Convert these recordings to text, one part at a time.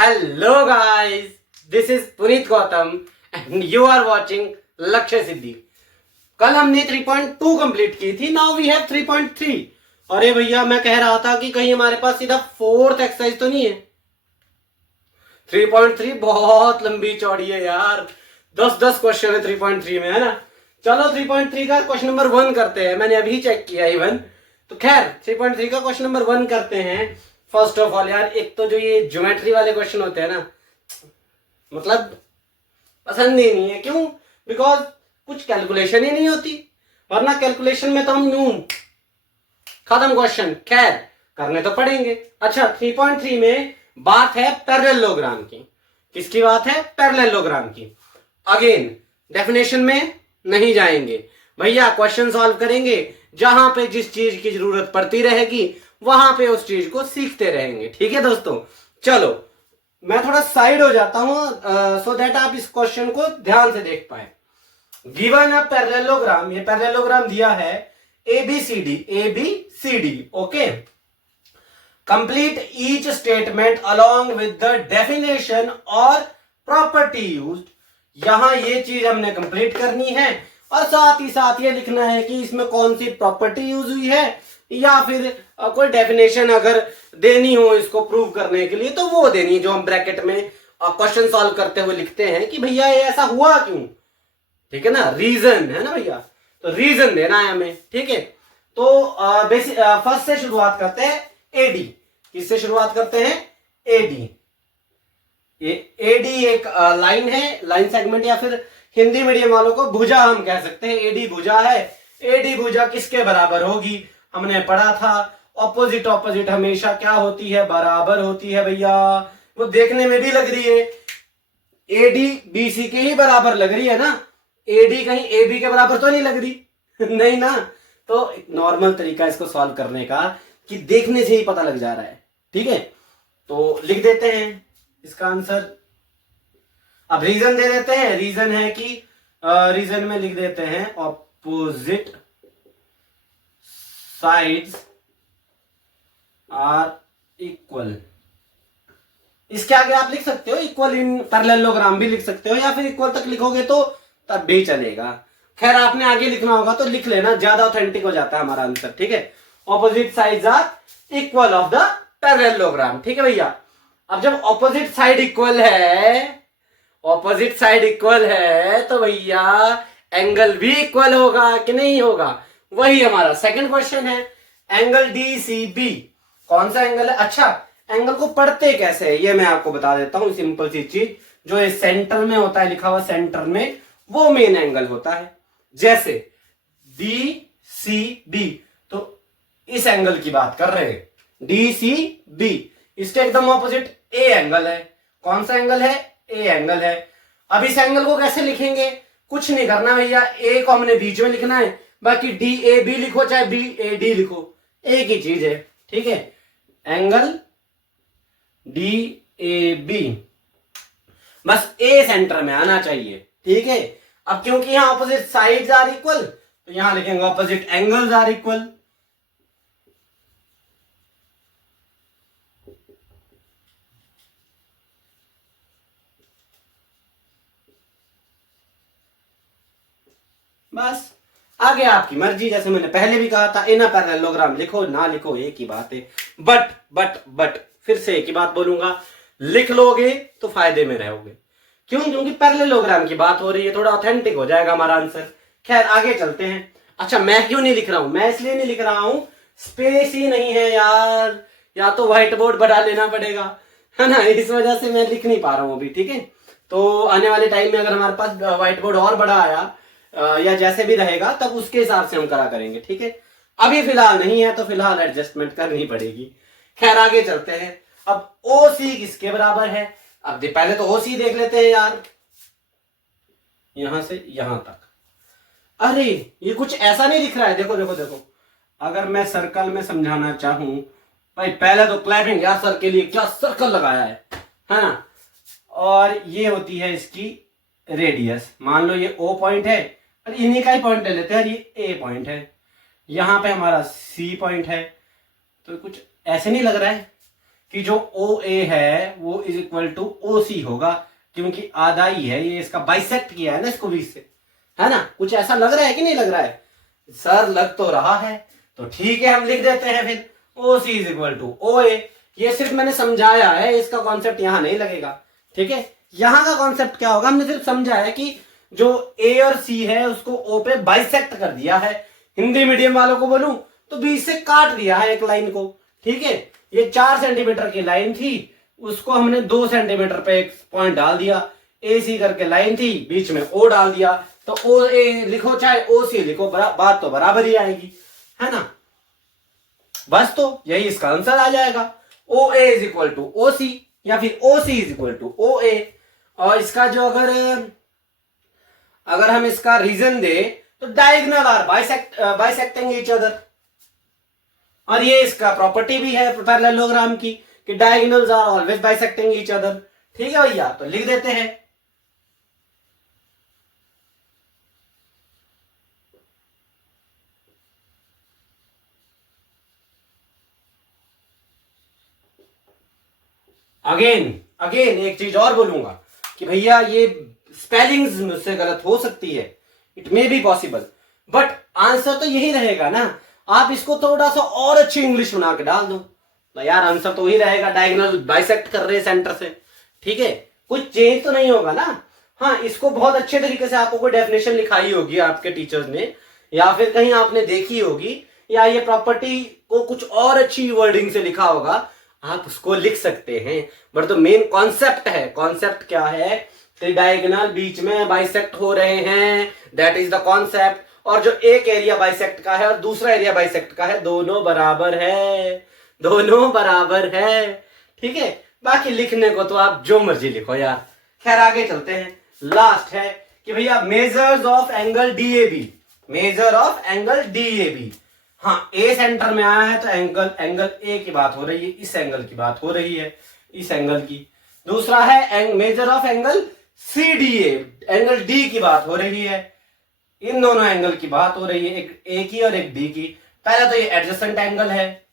Hello guys, this is Puneet Gautam and you are watching Lakshya Siddhi. कल हमने 3.2 complete की थी, नाउ वी हैव 3.3। अरे भैया, मैं कह रहा था कि कहीं हमारे पास सीधा फोर्थ एक्सरसाइज तो नहीं है। 3.3 बहुत लंबी चौड़ी है यार, 10-10 क्वेश्चन है 3.3 में, है ना। चलो 3.3 का क्वेश्चन नंबर 1 करते हैं। मैंने अभी चेक किया इवन, तो खैर 3.3 का क्वेश्चन नंबर 1 करते हैं। फर्स्ट ऑफ ऑल यार, एक तो जो ये ज्योमेट्री वाले क्वेश्चन होते हैं ना, मतलब पसंद ही नहीं है। क्यों? बिकॉज कुछ कैलकुलेशन ही नहीं होती, वरना कैलकुलेशन में तो हम यूं खत्म क्वेश्चन। खैर करने तो पड़ेंगे। अच्छा, 3.3 में बात है पैरेललोग्राम की। किसकी बात है? पैरेललोग्राम की। अगेन डेफिनेशन में नहीं जाएंगे भैया, क्वेश्चन सॉल्व करेंगे। जहां पे जिस चीज की जरूरत पड़ती रहेगी वहां पे उस चीज को सीखते रहेंगे। ठीक है दोस्तों, चलो मैं थोड़ा साइड हो जाता हूं सो दैट आप इस क्वेश्चन को ध्यान से देख पाए। गिवन अ पैरेललोग्राम, ये पैरेललोग्राम दिया है ABCD, okay. Complete each statement along with the definition और प्रॉपर्टी यूज्ड। यहां ये चीज हमने कंप्लीट करनी है और साथ ही साथ ये लिखना है कि इसमें कौन सी प्रॉपर्टी यूज हुई है, या फिर कोई डेफिनेशन अगर देनी हो इसको प्रूव करने के लिए तो वो देनी है, जो हम ब्रैकेट में क्वेश्चन सॉल्व करते हुए लिखते हैं कि भैया ये ऐसा हुआ क्यों। ठीक है ना, रीजन है ना भैया, तो रीजन देना है हमें। ठीक है, तो बेसिक फर्स्ट से शुरुआत करते हैं एडी। किससे शुरुआत करते हैं? एडी। एडी एक लाइन है, लाइन सेगमेंट, या फिर हिंदी मीडियम वालों को भुजा हम कह सकते हैं। एडी भुजा है। एडी भुजा किसके बराबर होगी? हमने पढ़ा था ऑपोजिट ऑपोजिट हमेशा क्या होती है? बराबर होती है भैया। वो देखने में भी लग रही है एडी बीसी के ही बराबर लग रही है ना, एडी कहीं एबी के बराबर तो नहीं लग रही नहीं ना। तो नॉर्मल तरीका इसको सॉल्व करने का कि देखने से ही पता लग जा रहा है। ठीक है, तो लिख देते हैं इसका आंसर। अब रीजन दे देते हैं। रीजन है कि रीजन में लिख देते हैं ऑपोजिट साइड्स आर इक्वल। इसके आगे आप लिख सकते हो इक्वल इन पैरेललोग्राम भी लिख सकते हो, या फिर इक्वल तक लिखोगे तो तब भी चलेगा। खैर आपने आगे लिखना होगा तो लिख लेना, ज्यादा ऑथेंटिक हो जाता है हमारा आंसर। ठीक है, opposite sides are equal of the parallelogram. ठीक है भैया, अब जब ऑपोजिट साइड इक्वल है, ऑपोजिट साइड इक्वल है तो भैया एंगल भी इक्वल होगा कि नहीं होगा? वही हमारा सेकंड क्वेश्चन है। एंगल DCB कौन सा एंगल है? अच्छा, एंगल को पढ़ते कैसे है ये मैं आपको बता देता हूं। सिंपल सी चीज, जो है सेंटर में होता है लिखा हुआ, सेंटर में वो मेन एंगल होता है। जैसे DCB, तो इस एंगल की बात कर रहे हैं। DCB इसके एकदम ऑपोजिट ए एंगल है। कौन सा एंगल है? ए एंगल है। अब इस एंगल को कैसे लिखेंगे? कुछ नहीं करना भैया, ए को हमने बीच में लिखना है, बाकी DAB लिखो चाहे BAD लिखो, एक ही चीज है। ठीक है, एंगल DAB बस ए सेंटर में आना चाहिए। ठीक है, अब क्योंकि यहां ऑपोजिट साइड्स आर इक्वल तो यहां लिखेंगे ऑपोजिट एंगल्स आर इक्वल। बस आगे आपकी मर्जी, जैसे मैंने पहले भी कहा था, इन पैरेललोग्राम लिखो ना लिखो एक ही बात है। बट फिर से एक ही बात बोलूंगा, लिख लोगे तो फायदे में रहोगे। क्यों? क्योंकि पैरेललोग्राम की बात हो रही है, थोड़ा ऑथेंटिक हो जाएगा हमारा आंसर। खैर आगे चलते हैं। अच्छा, मैं क्यों नहीं लिख रहा हूं? मैं इसलिए नहीं लिख रहा हूं, स्पेस ही नहीं है यार, या तो व्हाइट बोर्ड बढ़ा लेना पड़ेगा, है ना, इस वजह से मैं लिख नहीं पा रहा हूं अभी। ठीक है, तो आने वाले टाइम में अगर हमारे पास व्हाइट बोर्ड और बड़ा आया या जैसे भी रहेगा तब उसके हिसाब से हम करा करेंगे। ठीक है, अभी फिलहाल नहीं है तो फिलहाल एडजस्टमेंट करनी पड़ेगी। खैर आगे चलते हैं। अब OC किसके बराबर है? अब पहले तो OC देख लेते हैं यार, यहां से यहां तक। अरे ये कुछ ऐसा नहीं दिख रहा है, देखो देखो देखो। अगर मैं सर्कल में समझाना चाहूं भाई, पहले तो क्लैपिंग यार, सर के लिए क्या सर्कल लगाया है ना। और ये होती है इसकी रेडियस। मान लो ये O पॉइंट है, और इन्हीं का ही पॉइंट ले लेते हैं, ये A पॉइंट है, यहां पे हमारा C पॉइंट है। तो कुछ ऐसे नहीं लग रहा है कि जो ओ ए है वो इज इक्वल टू ओ सी होगा, क्योंकि आधा ही है ये, इसका बाइसेक्ट किया है ना इसको बीच से, है ना। कुछ ऐसा लग रहा है कि नहीं लग रहा है सर? लग तो रहा है। तो ठीक है, हम लिख देते हैं फिर O C is equal to O ए। ये सिर्फ मैंने समझाया है, इसका कॉन्सेप्ट यहां नहीं लगेगा, ठीक है। यहां का कॉन्सेप्ट क्या होगा, हमने सिर्फ समझा है कि जो ए और सी है उसको ओ पे बाइसेक्ट कर दिया है। हिंदी मीडियम वालों को बोलूं तो बीच से काट दिया है एक लाइन को, ठीक है। ये 4 सेंटीमीटर की लाइन थी, उसको हमने 2 सेंटीमीटर पे एक पॉइंट डाल दिया। ए सी करके लाइन थी, बीच में ओ डाल दिया, तो ओ ए लिखो चाहे ओ सी लिखो, बात तो बराबर ही आएगी, है ना। बस तो यही इसका आंसर आ जाएगा, O A is equal to O C या फिर O C is equal to O A. और इसका जो अगर हम इसका रीजन दे तो diagonal are bisecting each other, और ये इसका प्रॉपर्टी भी है पैरेललोग्राम की कि diagonals are always bisecting each other, ठीक है भैया। तो लिख देते हैं अगेन एक चीज और बोलूंगा कि भैया ये स्पेलिंग्स मुझसे गलत हो सकती है, it may be possible, but answer तो यही रहेगा ना। आप इसको थोड़ा सा और अच्छी इंग्लिश बना के डाल दो तो यार आंसर तो वही रहेगा, डायगोनल बाइसेक्ट कर रहे सेंटर से, ठीक है। कुछ चेंज तो नहीं होगा ना। हाँ, इसको बहुत अच्छे तरीके से आपको कोई डेफिनेशन लिखाई होगी आपके टीचर्स ने, या फिर कहीं आपने देखी होगी, या ये प्रॉपर्टी को कुछ और अच्छी वर्डिंग से लिखा होगा, आप उसको लिख सकते हैं। बट तो मेन कॉन्सेप्ट है, कॉन्सेप्ट क्या है, ट्रायंगल बीच में बाइसेक्ट हो रहे हैं, दैट इज द कॉन्सेप्ट। और जो एक एरिया बाइसेक्ट का है और दूसरा एरिया बाइसेक्ट का है, दोनों बराबर है, दोनों बराबर है, ठीक है। बाकी लिखने को तो आप जो मर्जी लिखो यार। खैर आगे चलते हैं। लास्ट है कि भैया measures of angle DAB, major of angle DAB. हाँ, ए सेंटर में आया है तो एंगल ए की बात हो रही है, इस एंगल की बात हो रही है, इस एंगल की। दूसरा है measure of angle C D angle D की बात हो रही है। इन दोनों एंगल की बात हो रही है, एक ए की और एक बी की। पहला तो ये एडजेसेंट एंगल है,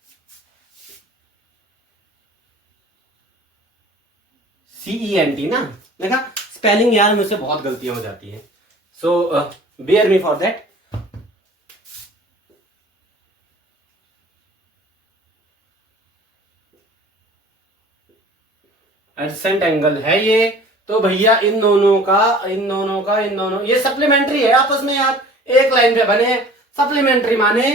CENT ना। देखा, स्पेलिंग यार मुझसे बहुत गलतियां हो जाती है, so bear me for that. Adjacent angle है ये, तो भैया इन दोनों का ये सप्लीमेंट्री है आपस में यार, एक लाइन पे बने। सप्लीमेंट्री माने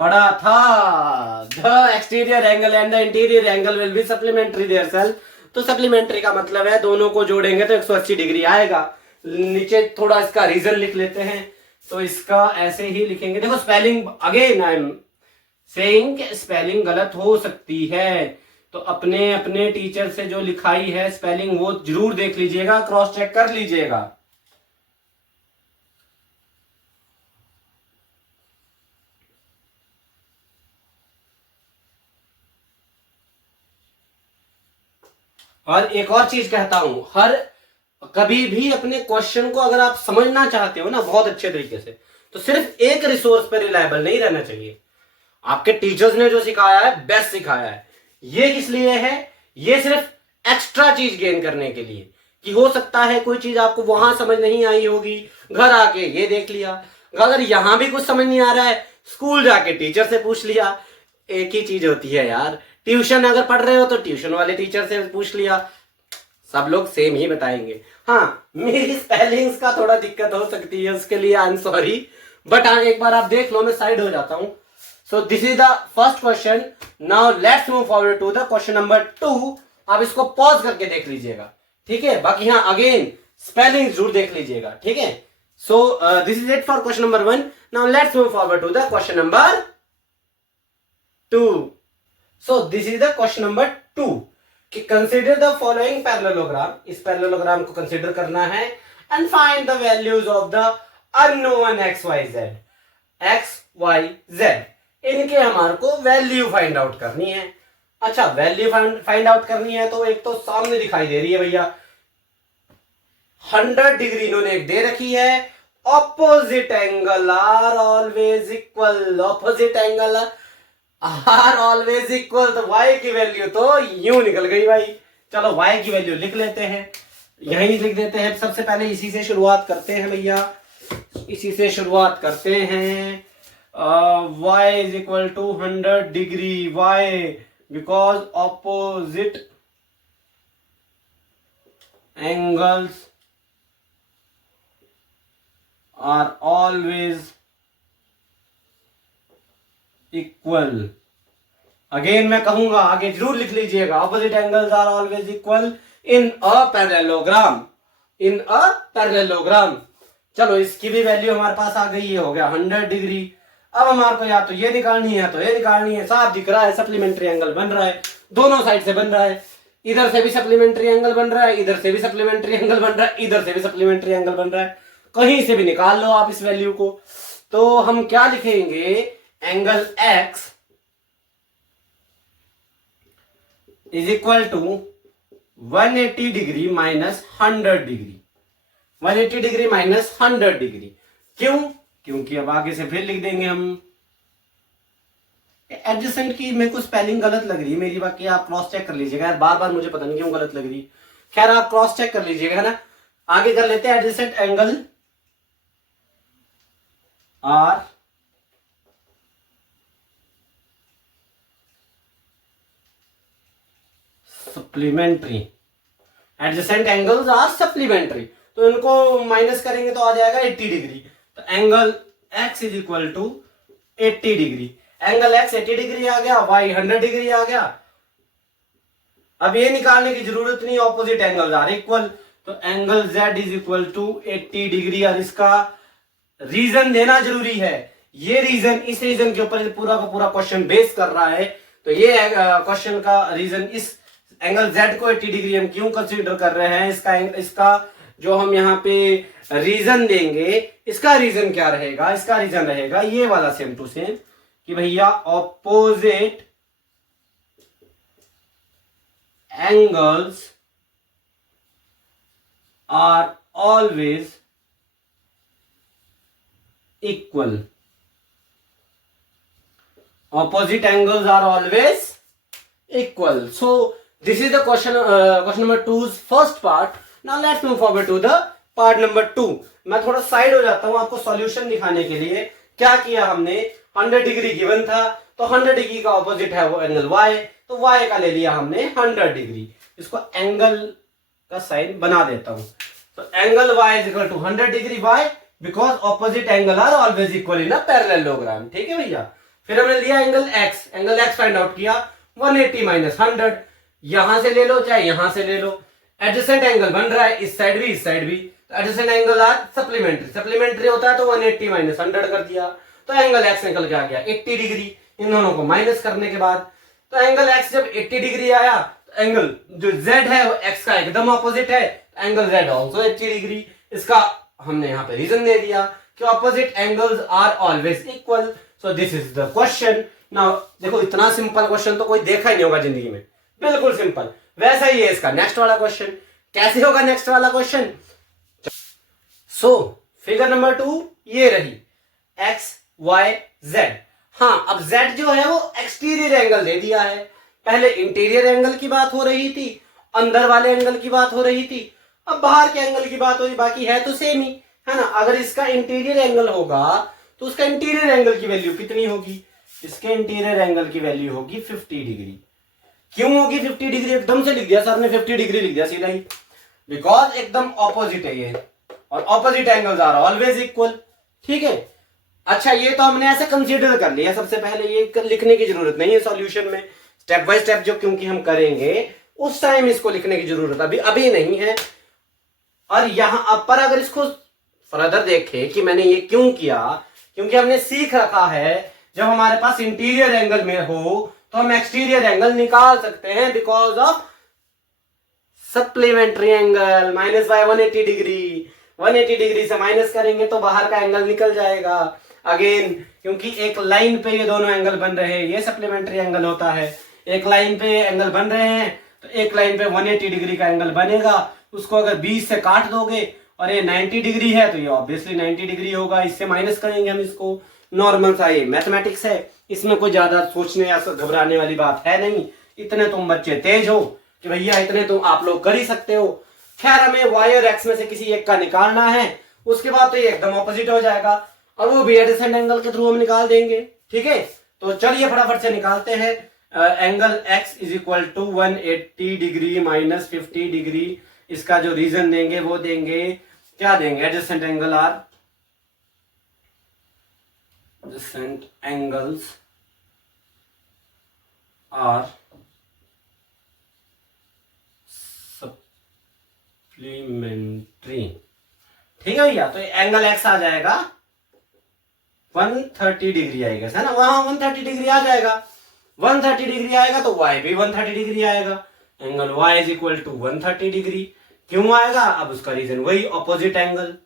पढ़ा था, the exterior angle and the interior angle will be supplementary their self. तो सप्लीमेंट्री का मतलब है दोनों को जोड़ेंगे तो 180 डिग्री आएगा। नीचे थोड़ा इसका रीजन लिख लेते हैं, तो इसका ऐसे ही लिखेंगे। देखो spelling, again I am saying spelling गलत हो सकती है, तो अपने अपने टीचर से जो लिखाई है स्पेलिंग वो जरूर देख लीजिएगा, क्रॉस चेक कर लीजिएगा। और एक और चीज कहता हूं, हर कभी भी अपने क्वेश्चन को अगर आप समझना चाहते हो ना बहुत अच्छे तरीके से, तो सिर्फ एक रिसोर्स पर रिलायबल नहीं रहना चाहिए। आपके टीचर्स ने जो सिखाया है बेस्ट सिखाया है। ये किस लिए है? ये सिर्फ एक्स्ट्रा चीज गेन करने के लिए, कि हो सकता है कोई चीज आपको वहां समझ नहीं आई होगी, घर आके ये देख लिया। अगर यहां भी कुछ समझ नहीं आ रहा है, स्कूल जाके टीचर से पूछ लिया। एक ही चीज होती है यार, ट्यूशन अगर पढ़ रहे हो तो ट्यूशन वाले टीचर से पूछ लिया, सब लोग सेम ही बताएंगे। हाँ, मेरी स्पेलिंग्स का थोड़ा दिक्कत हो सकती है, उसके लिए आई एम सॉरी, बट एक बार आप देख लो, मैं साइड हो जाता हूं। So this is the first question. Now let's move forward to the question number 2। आप इसको पॉज करके देख लीजिएगा, ठीक है। बाकी हाँ, अगेन स्पेलिंग जरूर देख लीजिएगा, ठीक है। So this is it for question number 1। Now let's move forward to the question number 2। So this is the question number 2 कि कंसीडर द फॉलोइंग पैरेललोग्राम। इस पैरेललोग्राम को कंसीडर करना है and find the values of the unknown x y z. इनके हमारे को value find out करनी है। अच्छा, वैल्यू फाइंड आउट करनी है तो एक तो सामने दिखाई दे रही है भैया 100 डिग्री इन्होंने एक दे रखी है। Opposite angle are always equal, opposite angle are always equal, तो y की वैल्यू तो यूं निकल गई भाई। चलो y की वैल्यू लिख लेते हैं, यहीं लिख देते हैं। सबसे पहले इसी से शुरुआत करते हैं भैया, इसी से शुरुआत करते हैं। y is equal to 100 degree, y because opposite angles are always equal. Again मैं कहूंगा, आगे जरूर लिख लीजिएगा, opposite angles are always equal in a parallelogram, in a parallelogram. चलो इसकी भी वैल्यू हमारे पास आ गई है, हो गया 100 डिग्री। अब हमारे को या तो ये निकालनी है, तो ये निकालनी है। साफ दिख रहा है सप्लीमेंट्री एंगल बन रहा है, दोनों साइड से बन रहा है। इधर से भी सप्लीमेंट्री एंगल बन रहा है, इधर से भी सप्लीमेंट्री एंगल बन रहा है, इधर से भी सप्लीमेंट्री एंगल बन रहा है। कहीं से भी निकाल लो आप इस वैल्यू को। तो हम क्या लिखेंगे, angle x is equal to 180 degree minus 100 degree, 180 degree minus 100 degree. क्यों? क्योंकि अब आगे से फिर लिख देंगे हम। एडजेसेंट की मेरे को स्पेलिंग गलत लग रही है मेरी, बाकी आप क्रॉस चेक कर लीजिएगा यार, बार बार मुझे पता नहीं क्यों गलत लग रही। खैर आप क्रॉस चेक कर लीजिएगा, है ना। आगे कर लेते हैं, adjacent angle are supplementary, adjacent angles are supplementary, तो इनको माइनस करेंगे तो आ जाएगा 80 डिग्री। तो angle x is equal to 80 degree, angle x 80 degree आ गया, y 100 डिग्री आ गया। अब ये निकालने की जरूरत नहीं, ऑपोजिट एंगल्स आर इक्वल, तो angle z is equal to 80 degree. और इसका रीजन देना जरूरी है, ये रीजन, इस रीजन के ऊपर पूरा का पूरा क्वेश्चन बेस कर रहा है। तो ये क्वेश्चन का रीजन, इस एंगल z को 80 डिग्री हम क्यों कंसीडर कर रहे हैं, इसका जो हम यहाँ पे रीजन देंगे, इसका रीजन क्या रहेगा, इसका रीजन रहेगा ये वाला सेम टू सेम, कि भैया opposite angles are always equal, opposite angles are always equal. So this is the question number 2's first part. Now let's move forward to the part number 2. मैं थोड़ा side हो जाता हूं आपको solution दिखाने के लिए। क्या किया हमने, 100 डिग्री गिवन था, तो 100 डिग्री का ऑपोजिट है वो एंगल y, तो y का ले लिया हमने 100 डिग्री। इसको एंगल का साइन बना देता हूं। तो angle y is equal to 100 degree, y because opposite angle are always equal in a parallelogram. ठीक है भैया। फिर हमने लिया angle x, angle x find out किया, 180 माइनस 100, यहां से ले लो चाहे यहां से ले लो। एडजेसेंट एंगल बन रहा है, इस साइड भी इस साइड भी, तो adjacent angle are supplementary, supplementary होता है तो 180 माइनस 100 कर दिया, तो एंगल x निकल के आ गया 80 डिग्री। इन दोनों को माइनस करने के बाद, तो एंगल x जब 80 डिग्री आया, तो एंगल जो z है वो x का एकदम ऑपोजिट है, एंगल z ऑल्सो 80 डिग्री। इसका हमने यहाँ पे रीजन दे दिया कि opposite angles are always equal. So this is the question. Now देखो, इतना सिंपल क्वेश्चन तो कोई देखा ही नहीं होगा जिंदगी में, बिल्कुल सिंपल। वैसा ही है इसका नेक्स्ट वाला क्वेश्चन। कैसे होगा नेक्स्ट वाला क्वेश्चन? सो फिगर नंबर 2 ये रही, x y z। हाँ, अब z जो है वो एक्सटीरियर एंगल दे दिया है। पहले इंटीरियर एंगल की बात हो रही थी, अंदर वाले एंगल की बात हो रही थी, अब बाहर के एंगल की बात हो रही, बाकी है तो सेम ही, है ना। अगर इसका इंटीरियर एंगल होगा तो उसका इंटीरियर एंगल की वैल्यू कितनी होगी? इसके इंटीरियर एंगल की वैल्यू होगी 50 डिग्री। क्यों होगी 50 डिग्री? एकदम से लिख दिया सर ने 50 डिग्री लिख दिया सीधा ही, बिकॉज एकदम ऑपोजिट है ये, और opposite angles are always equal. ठीक है, अच्छा ये तो हमने ऐसे कंसीडर कर लिया। सबसे पहले ये लिखने की जरूरत नहीं है सॉल्यूशन में, स्टेप बाय स्टेप जो क्योंकि हम करेंगे उस टाइम इसको लिखने की जरूरत अभी नहीं है। और यहां पर अगर इसको फर्दर देखे कि मैंने ये क्यों किया, क्योंकि हमने सीख रखा है जब हमारे पास इंटीरियर एंगल में हो तो हम एक्सटीरियर एंगल निकाल सकते हैं because of supplementary angle minus by 180 degree. 180 degree से माइनस करेंगे तो बाहर का एंगल निकल जाएगा। अगेन क्योंकि एक लाइन पे ये दोनों एंगल बन रहे हैं, ये सप्लीमेंट्री एंगल होता है। एक लाइन पे एंगल बन रहे हैं तो एक लाइन पे 180 डिग्री का एंगल बनेगा। उसको अगर 20 से काट दोगे और ये 90 डिग्री है तो ये ऑब्वियसली 90 डिग्री होगा। इससे माइनस करेंगे हम इसको, नॉर्मल सा ये मैथमेटिक्स है, इसमें कोई ज्यादा सोचने या घबराने वाली बात है नहीं। इतने तुम बच्चे तेज हो कि भैया इतने तुम आप लोग कर ही सकते हो। खैर हमें वाई और एक्स में से किसी एक का निकालना है, उसके बाद तो ये एकदम ऑपोजिट हो जाएगा और वो भी एडजेसेंट एंगल के थ्रू हम निकाल देंगे। ठीक है, तो चलिए फटाफट से निकालते हैं। Angle x is equal to 180 degree minus 50 degree. इसका जो रीजन देंगे वो देंगे, क्या देंगे, adjacent angle are, adjacent angles are supplementary. ठीक है भैया, तो एंगल x आ जाएगा 130 डिग्री आएगा, है ना, वहां 130 डिग्री आ जाएगा। 130 डिग्री आएगा तो y भी 130 डिग्री आएगा। Angle y is equal to 130 degree. क्यों आएगा, अब उसका रीजन वही opposite angle.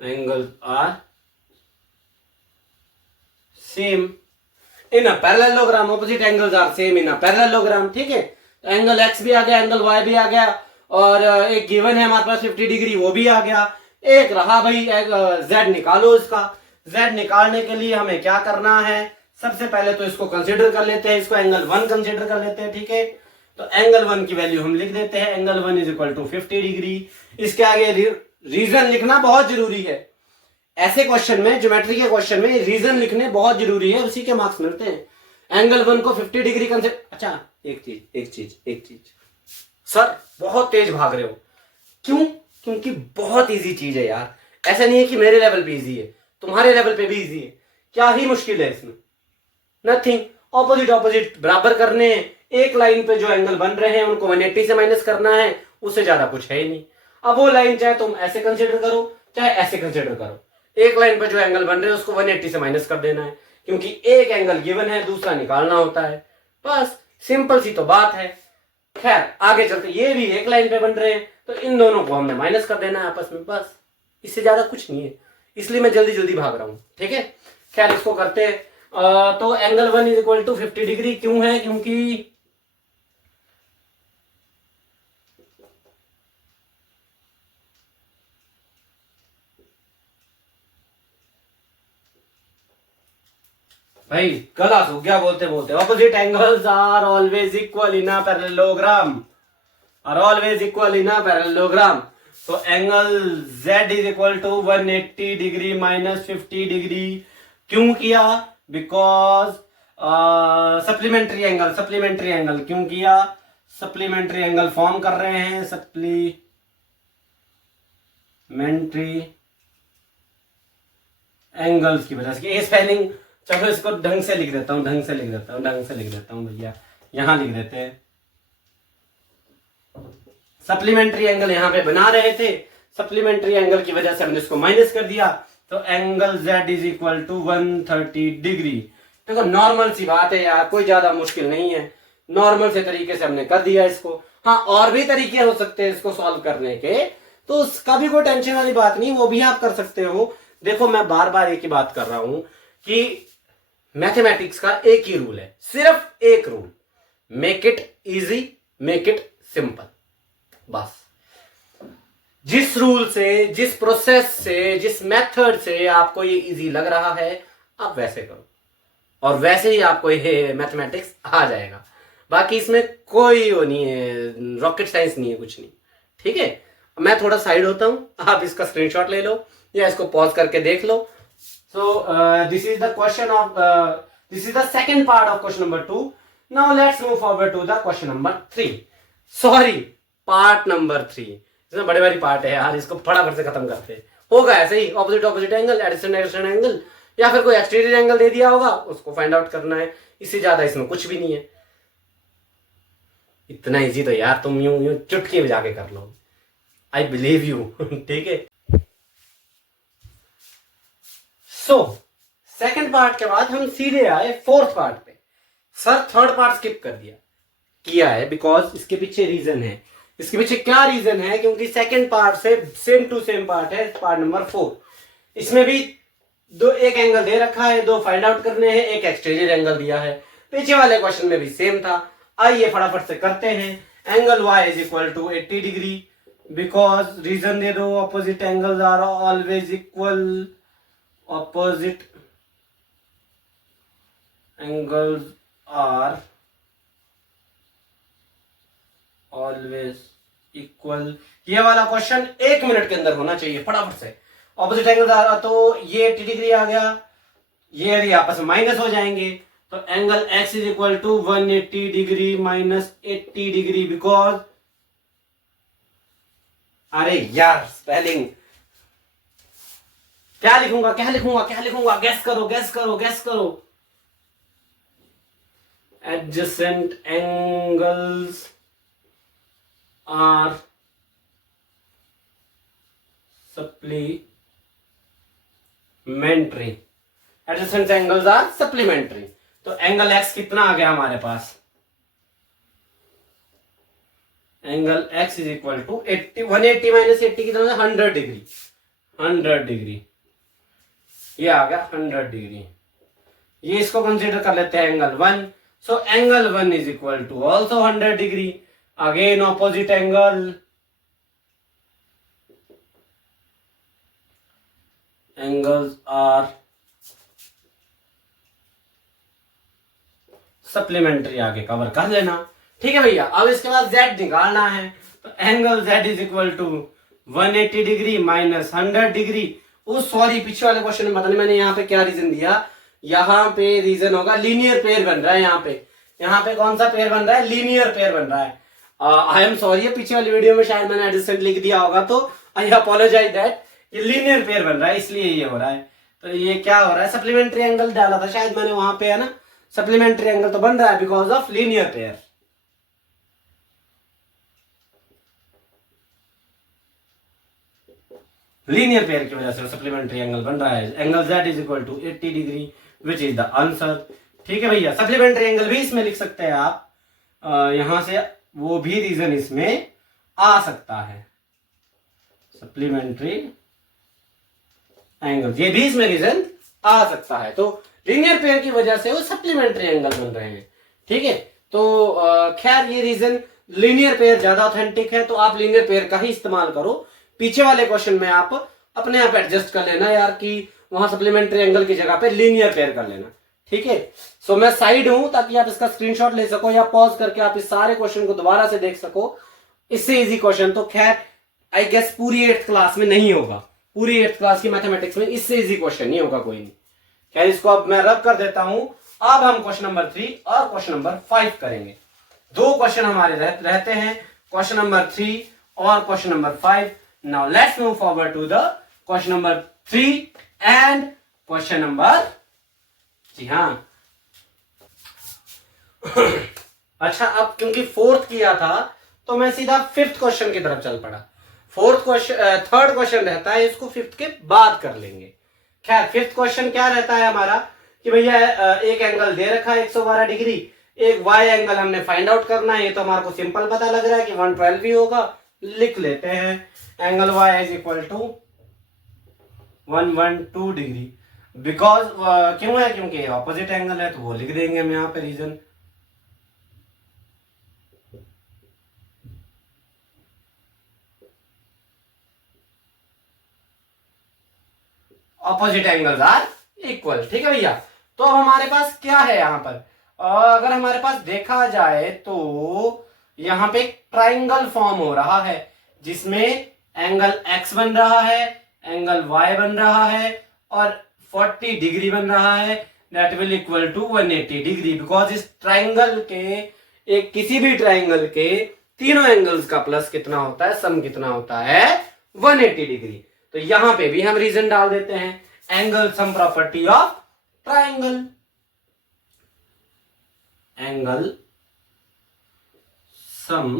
Angle are same in a parallelogram, opposite angles are same in a parallelogram. ठीक है, एंगल x भी आ गया, एंगल y भी आ गया, और एक गिवन है हमारे पास 50 डिग्री, वो भी आ गया। एक रहा भाई z निकालो। इसका z निकालने के लिए हमें क्या करना है, सबसे पहले तो इसको कंसीडर कर लेते हैं, इसको एंगल 1 कंसीडर कर लेते हैं। ठीक है, तो एंगल 1 की वैल्यू हम लिख देते हैं, angle 1 is equal to 50 degree. इसके आगे रीजन लिखना बहुत जरूरी है। ऐसे क्वेश्चन में, ज्योमेट्री के क्वेश्चन में रीजन लिखने बहुत जरूरी है, उसी के मार्क्स मिलते हैं। एंगल 1 को 50 डिग्री कंसीडर। अच्छा एक चीज सर बहुत तेज भाग रहे हो, क्यों, क्योंकि बहुत इजी चीज है यार। ऐसा नहीं है कि मेरे लेवल पे इजी है, तुम्हारे लेवल पे भी इजी है। क्या ही मुश्किल है इसमें, नथिंग। ऑपोजिट ऑपोजिट बराबर करने हैं, एक लाइन पे जो एंगल बन रहे हैं उनको 180 से माइनस करना है, उससे ज्यादा कुछ है ही नहीं। अब वो लाइन चाहे तुम ऐसे कंसिडर करो चाहे ऐसे कंसिडर करो, एक लाइन पे जो एंगल बन रहे हैं उसको 180 से माइनस कर देना है, क्योंकि एक एंगल गिवन है, दूसरा निकालना होता है। बस सिंपल सी तो बात है। खैर आगे चलते, ये भी एक लाइन पे बन रहे हैं तो इन दोनों को हमने माइनस कर देना है आपस में, बस इससे ज्यादा कुछ नहीं है। इसलिए मैं जल्दी जल्दी भाग रहा हूं। ठीक है, खैर इसको करते हैं। तो angle 1 is equal to 50 degree क्यों है, क्योंकि भाई गला सूख गया बोलते बोलते। Opposite angles are always equal in a parallelogram, are always equal in a parallelogram. तो angle z is equal to 180 degree minus 50 degree क्यों किया, बिकॉज सप्लीमेंट्री एंगल क्यों किया, सप्लीमेंट्री एंगल फॉर्म कर रहे हैं, सप्लीमेंट्री एंगल्स की वजह से। स्पेलिंग चलो इसको ढंग से लिख देता हूं भैया, यहां लिख देते हैं। सप्लीमेंट्री एंगल यहां पे बना रहे थे, सप्लीमेंट्री एंगल की वजह से हमने इसको माइनस कर दिया, तो angle z is equal to 130 degree. देखो नॉर्मल सी बात है यार, कोई ज्यादा मुश्किल नहीं है, नॉर्मल से तरीके से हमने कर दिया इसको। हाँ और भी तरीके हो सकते हैं इसको सॉल्व करने के, तो उसका भी कोई टेंशन वाली बात नहीं, वो भी आप कर सकते हो। देखो मैं बार बार एक ही बात कर रहा हूं कि मैथमेटिक्स का एक ही रूल है, सिर्फ एक rule, make it easy, make it simple. बस जिस रूल से, जिस प्रोसेस से, जिस मेथड से आपको ये इजी लग रहा है आप वैसे करो, और वैसे ही आपको ये मैथमेटिक्स आ जाएगा। बाकी इसमें कोई वो नहीं है, रॉकेट साइंस नहीं है, कुछ नहीं। ठीक है, मैं थोड़ा साइड होता हूं, आप इसका स्क्रीनशॉट ले लो या इसको पॉज करके देख लो। So this is the question of this is the second part of question number 2. Now let's move forward to the question number 3. Sorry, part number 3. इसमें बड़े बड़ी पार्ट है यार, इसको फटाफट से खत्म करते हैं। होगा ऐसे ही, ऑपोजिट एंगल, एडिशन एंगल, या फिर कोई एक्सटीरियर एंगल दे दिया होगा उसको फाइंड आउट करना है, इससे ज्यादा इसमें कुछ भी नहीं है। इतना इजी तो यार तुम यूं चुटकी बजा के कर लो, आई बिलीव यू। ठीक है, सो सेकंड पार्ट के बाद हम सीधे आए फोर्थ पार्ट पे। सर थर्ड पार्ट स्किप कर किया है बिकॉज इसके पीछे रीजन है। इसके पीछे क्या रीजन है, क्योंकि सेकंड पार्ट से सेम टू सेम पार्ट है, पार्ट नंबर 4। इसमें भी एक एंगल दे रखा है, दो फाइंड आउट करने हैं, एक एक्सटीरियर एंगल दिया है। पीछे वाले क्वेश्चन में भी सेम था। आइए फटाफट से करते हैं। Angle y is equal to 80 degree, because reason दे दो, opposite angles are always equal, opposite angles are always equal. ये वाला क्वेश्चन 1 मिनट के अंदर होना चाहिए फटाफट से। ऑपोजिट एंगल्स आ रहा तो ये 80 डिग्री आ गया, ये आपस में माइनस हो जाएंगे, तो angle x is equal to 180 degree minus 80 degree, because अरे यार स्पेलिंग क्या लिखूंगा क्या लिखूंगा क्या लिखूंगा, गैस करो गैस करो गैस करो। Adjacent angles are supplementary, adjacent angles are supplementary. तो एंगल x कितना आ गया हमारे पास, angle x is equal to 80, 180 minus 80 कितना, 100 डिग्री, 100 डिग्री, ये आ गया 100 डिग्री। ये इसको कंसीडर कर लेते हैं angle 1, so angle 1 is equal to also 100 degree, again opposite angle, angles are supplementary, आगे कवर कर लेना। ठीक है भैया, अब इसके बाद z निकालना है, तो angle z is equal to 180 degree minus 100 degree. Oh sorry, पीछे वाले क्वेश्चन में पता नहीं मैंने यहाँ पे क्या रीजन दिया, यहाँ पे रीजन होगा लीनियर पेयर बन रहा है, यहाँ पे कौन सा पेयर बन रहा है, लीनियर पेयर बन रहा है। आई एम सॉरी, पीछे वाली वीडियो में शायद मैंने एडजेसेंट लिख दिया होगा, तो आई अपोलोजाइज दैट, ये लीनियर पेयर बन रहा है इसलिए ये हो रहा है। तो ये क्या हो रहा है, सप्लीमेंट्री एंगल डाला था शायद मैंने वहां पे, है ना, सप्लीमेंट्री एंगल तो बन रहा है because of linear pair. Linear pair की वजह से सप्लीमेंट्री एंगल बन रहा है। Angle z is equal to 80 degree which is the answer. ठीक है भैया, सप्लीमेंट्री एंगल भी इसमें लिख सकते हैं आप, यहां से वो भी रीजन इसमें आ सकता है, सप्लीमेंट्री एंगल, ये भी इसमें रीजन आ सकता है। तो लीनियर पेयर की वजह से वो सप्लीमेंट्री एंगल बन रहे हैं। ठीक है, तो खैर ये रीजन लीनियर पेयर ज्यादा ऑथेंटिक है, तो आप लीनियर पेयर का ही इस्तेमाल करो। पीछे वाले क्वेश्चन में आप अपने आप एडजस्ट कर लेना यार, कि वहां सप्लीमेंट्री एंगल की जगह पे लीनियर पेयर कर लेना। ठीक है, सो मैं साइड हूं ताकि आप इसका स्क्रीनशॉट ले सको, या पॉज करके आप इस सारे क्वेश्चन को दोबारा से देख सको। इससे इजी क्वेश्चन तो खैर आई गेस पूरी 8th क्लास में नहीं होगा, पूरी 8th क्लास की मैथमेटिक्स में इससे इजी क्वेश्चन नहीं होगा कोई नहीं। खैर इसको अब मैं रब कर देता हूं। अब हम क्वेश्चन नंबर 3 और क्वेश्चन नंबर 5 करेंगे। 2 क्वेश्चन हमारे रहते हैं, क्वेश्चन नंबर 3 और question number 5। Now let's move forward to the question number 3 and question number, जी हाँ अच्छा, अब क्योंकि 4th किया था तो मैं सीधा 5th क्वेश्चन की तरफ चल पड़ा। 3rd क्वेश्चन रहता है, इसको 5th के बाद कर लेंगे। खैर 5th क्वेश्चन क्या रहता है हमारा कि भैया एक एंगल दे रखा है 112 डिग्री, एक y एंगल हमने फाइंड आउट करना है। ये तो हमारे को सिंपल पता लग रहा है कि 112 ही होगा, लिख लेते हैं angle y is equal to 112 degree. Because क्यों है, क्योंकि ऑपोजिट एंगल है, तो वो लिख देंगे हम यहाँ पे reason. Opposite angles are equal. ठीक है भैया, तो अब हमारे पास क्या है यहाँ पर, अगर हमारे पास देखा जाए तो यहाँ पे एक ट्राइंगल फॉर्म हो रहा है, जिसमें एंगल x बन रहा है, एंगल y बन रहा है और 40 डिग्री बन रहा है, that will equal to 180 degree. Because इस ट्राइंगल के, एक किसी भी ट्राइंगल के तीनों एंगल्स का प्लस कितना होता है, सम कितना होता है, 180 डिग्री। तो यहां पे भी हम रीजन डाल देते हैं, angle sum property of triangle, angle sum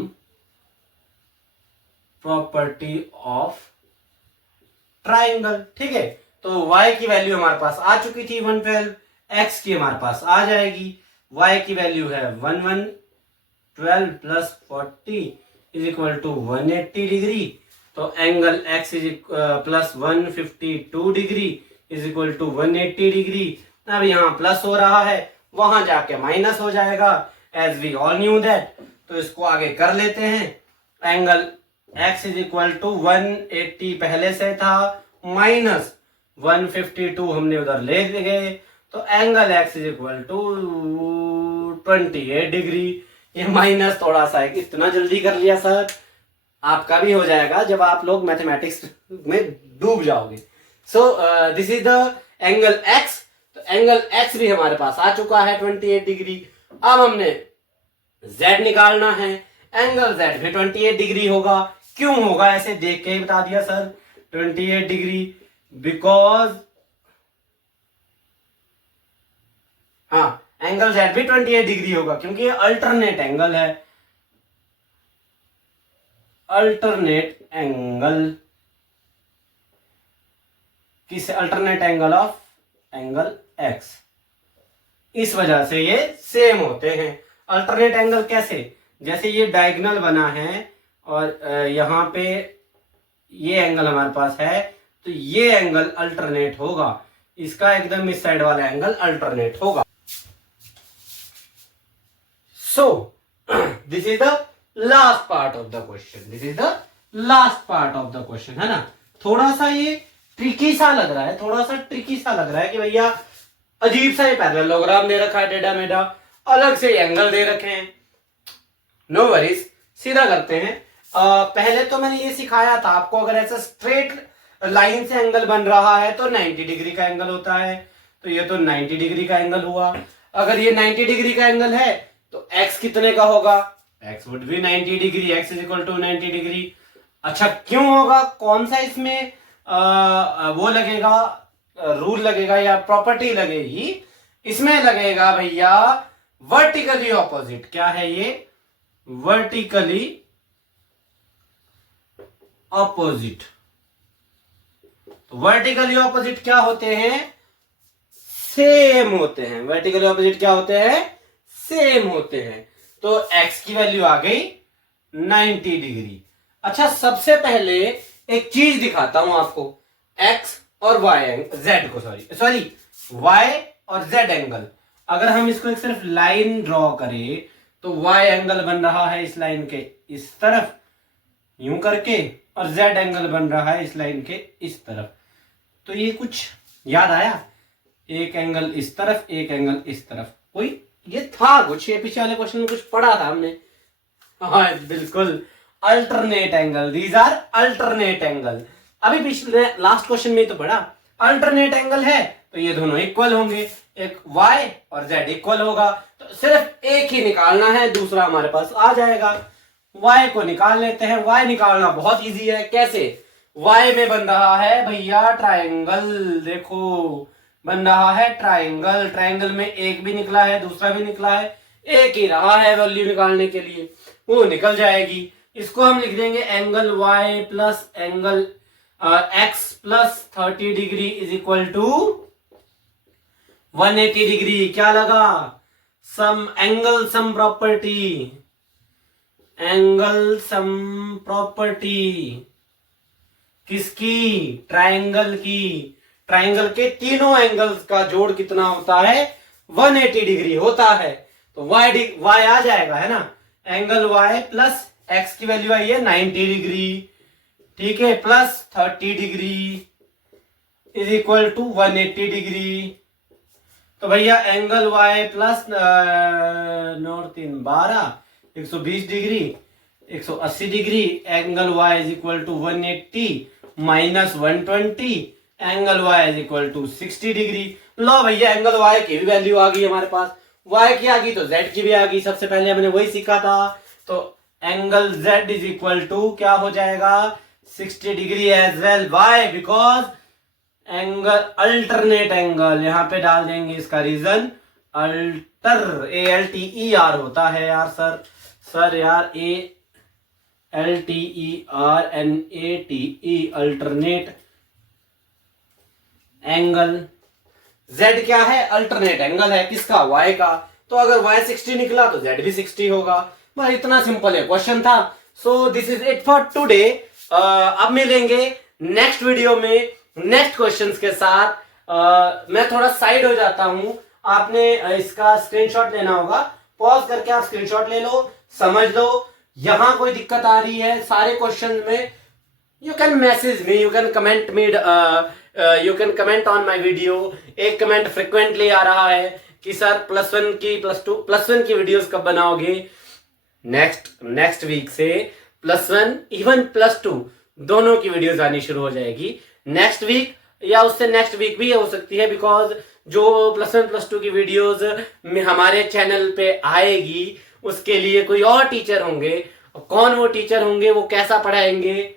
property of triangle. ठीक है, तो y की वैल्यू हमारे पास आ चुकी थी 112, x की हमारे पास आ जाएगी, y की वैल्यू है 112 plus 40 is equal to 180 degree. तो angle x is plus 152 degree is equal to 180 degree. अब यहाँ प्लस हो रहा है, वहां जाके माइनस हो जाएगा, as we all knew that. तो इसको आगे कर लेते हैं, angle x is equal to 180 पहले से था, माइनस 152 हमने उधर ले गए, तो angle x is equal to 28 degree. ये माइनस थोड़ा सा है कि इतना जल्दी कर लिया सर, आपका भी हो जाएगा जब आप लोग मैथमेटिक्स में डूब जाओगे। सो this is the angle x। तो एंगल x भी हमारे पास आ चुका है 28 डिग्री। अब हमने z निकालना है, एंगल z भी 28 डिग्री होगा। क्यों होगा ऐसे देख के ही बता दिया सर 28 डिग्री, बिकॉज हाँ एंगल z भी 28 डिग्री होगा क्योंकि ये अल्टरनेट एंगल है, अल्टरनेट एंगल किस, alternate angle of angle x, इस वजह से ये सेम होते हैं। अल्टरनेट एंगल कैसे, जैसे ये डायगोनल बना है और यहाँ पे ये एंगल हमारे पास है, तो ये एंगल अल्टरनेट होगा, इसका एकदम इस साइड वाला एंगल अल्टरनेट होगा। सो this is the last part of the question, this is the last part of the question, है ना। थोड़ा सा ये ट्रिकी सा लग रहा है, थोड़ा सा ट्रिकी सा लग रहा है कि भैया अजीब सा ये पैरेललोग्राम दे रखा है, टेढ़ा मेढ़ा, अलग से एंगल दे रखे हैं। नो वरीज, सीधा करते हैं। पहले तो मैंने ये सिखाया था आपको, अगर ऐसा स्ट्रेट लाइन से एंगल बन रहा है तो 90 डिग्री का एंगल होता है, तो ये तो 90 डिग्री का एंगल हुआ। अगर ये 90 डिग्री का एंगल है तो x कितने का होगा, x would be 90 degree, x is equal to 90 degree. अच्छा क्यों होगा, कौन सा इसमें वो लगेगा, रूल लगेगा या प्रॉपर्टी लगेगी, इसमें लगेगा भैया वर्टिकली ऑपोजिट। क्या है ये, वर्टिकली ऑपोजिट। तो वर्टिकली ऑपोजिट क्या होते हैं, सेम होते हैं। वर्टिकली ऑपोजिट क्या होते हैं, सेम होते हैं। तो x की वैल्यू आ गई 90 डिग्री। अच्छा सबसे पहले एक चीज दिखाता हूं आपको, x और y और z एंगल। अगर हम इसको एक सिर्फ लाइन ड्रॉ करें तो y एंगल बन रहा है इस लाइन के इस तरफ यूं करके, और z एंगल बन रहा है इस लाइन के इस तरफ। तो ये कुछ याद आया, एक एंगल इस तरफ, एक एंगल इस तरफ, कोई ये था कुछ, ये पीछे वाले क्वेश्चन में कुछ पढ़ा था हमने। हाँ बिल्कुल, alternate angle, these are alternate angle. अभी पिछले लास्ट क्वेश्चन में तो पढ़ा, अल्टरनेट एंगल है तो ये दोनों इक्वल होंगे, एक y और z इक्वल होगा, तो सिर्फ एक ही निकालना है, दूसरा हमारे पास आ जाएगा। y को निकाल लेते हैं। y निकालना बहुत इजी है, कैसे, y में बन रहा है भैया ट्राइंगल, देखो बन रहा है ट्राइंगल, ट्राइंगल में एक भी निकला है दूसरा भी निकला है, एक ही रहा है वैल्यू निकालने के लिए, वो निकल जाएगी। इसको हम लिख देंगे angle y plus angle x plus 30 degree is equal to 180 degree. क्या लगा, sum angle sum property, angle sum property किसकी, ट्राइंगल की। ट्राइंगल के तीनों एंगल्स का जोड़ कितना होता है, 180 डिग्री होता है। तो y आ जाएगा, है ना, एंगल y प्लस x की वैल्यू आई है 90 डिग्री, ठीक है, plus 30 degree is equal to 180 degree. तो भैया angle y plus 12 120 degree 180 degree, angle y is equal to 180 minus 120, angle y is equal to 60 degree. लो भैया एंगल y की भी वैल्यू आ गई हमारे पास, y की आ गई तो z की भी आ गई, सबसे पहले हमने वही सीखा था। तो angle z is equal to क्या हो जाएगा, 60 degree as well. Why, because angle alternate angle, यहां पे डाल देंगे इसका रीजन, अल्टर ALTER होता है यार सर यार, ALTERNATE अल्टरनेट एंगल। z क्या है, अल्टरनेट एंगल है, किसका, y का। तो अगर y 60 निकला तो z भी 60 होगा। बस इतना सिंपल है क्वेश्चन था। सो this is it for today. अब मिलेंगे नेक्स्ट वीडियो में नेक्स्ट क्वेश्चंस के साथ। मैं थोड़ा साइड हो जाता हूं, आपने इसका स्क्रीनशॉट लेना होगा, पॉज करके आप स्क्रीनशॉट ले लो, समझ लो, यहां कोई दिक्कत आ रही है सारे क्वेश्चन में, you can message me, you can comment me, you can comment on my video. एक कमेंट फ्रिक्वेंटली आ रहा है कि सर +1 की +1 की वीडियोस कब बनाओगे। नेक्स्ट वीक से +1 इवन +2 दोनों की वीडियोस आनी शुरू हो जाएगी। नेक्स्ट वीक या उससे नेक्स्ट वीक भी हो सकती है, बिकॉज जो +1 +2 की वीडियोस हमारे चैनल पे आएगी उसके लिए कोई और टीचर होंगे। कौन वो टीचर होंगे, वो कैसा पढ़ाएंगे,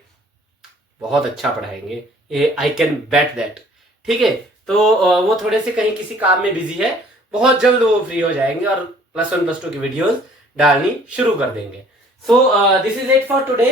बहुत अच्छा पढ़ाएंगे, ये आई कैन बेट दैट। ठीक है, तो वो थोड़े से कहीं किसी काम में बिजी है, बहुत जल्द वो फ्री हो जाएंगे और +1 +2 की वीडियोस डालनी शुरू कर देंगे। सो this is it for today.